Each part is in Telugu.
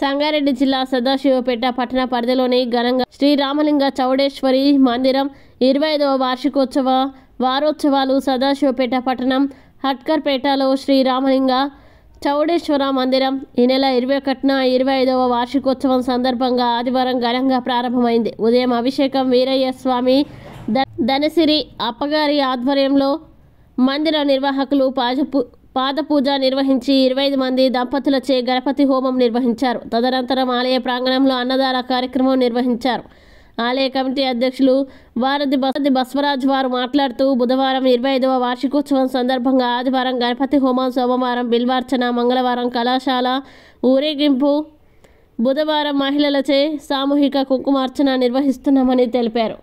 సంగారెడ్డి జిల్లా సదాశివపేట పట్టణ పరిధిలోని ఘనంగా శ్రీరామలింగ చౌడేశ్వరి మందిరం 25వ వారోత్సవాలు సదాశివపేట పట్టణం హట్కర్పేటలో శ్రీరామలింగ చౌడేశ్వర మందిరం ఈ నెల 21న 25వ వార్షికోత్సవం సందర్భంగా ఆదివారం ఘనంగా ప్రారంభమైంది. ఉదయం అభిషేకం వీరయ్య స్వామి ధనసిరి అప్పగారి ఆధ్వర్యంలో మందిర నిర్వాహకులు పాదపూజ నిర్వహించి 25 మంది దంపతులచే గణపతి హోమం నిర్వహించారు. తదనంతరం ఆలయ ప్రాంగణంలో అన్నదాన కార్యక్రమం నిర్వహించారు. ఆలయ కమిటీ అధ్యక్షులు వారధి బస్వరాజ్ వారు మాట్లాడుతూ బుధవారం 25వ వార్షికోత్సవం సందర్భంగా ఆదివారం గణపతి హోమం, సోమవారం బిల్వార్చన, మంగళవారం కళాశాల ఊరేగింపు, బుధవారం మహిళలచే సామూహిక కుంకుమార్చన నిర్వహిస్తున్నామని తెలిపారు.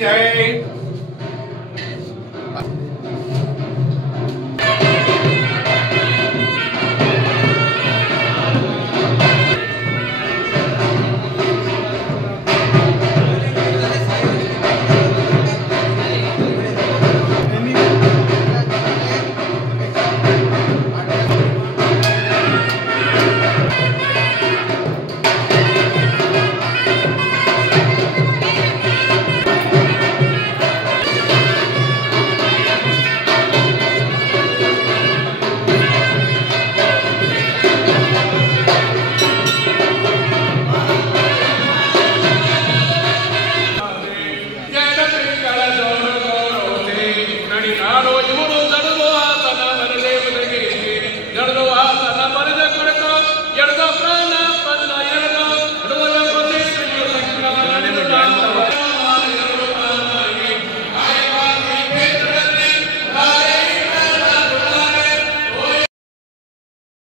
जय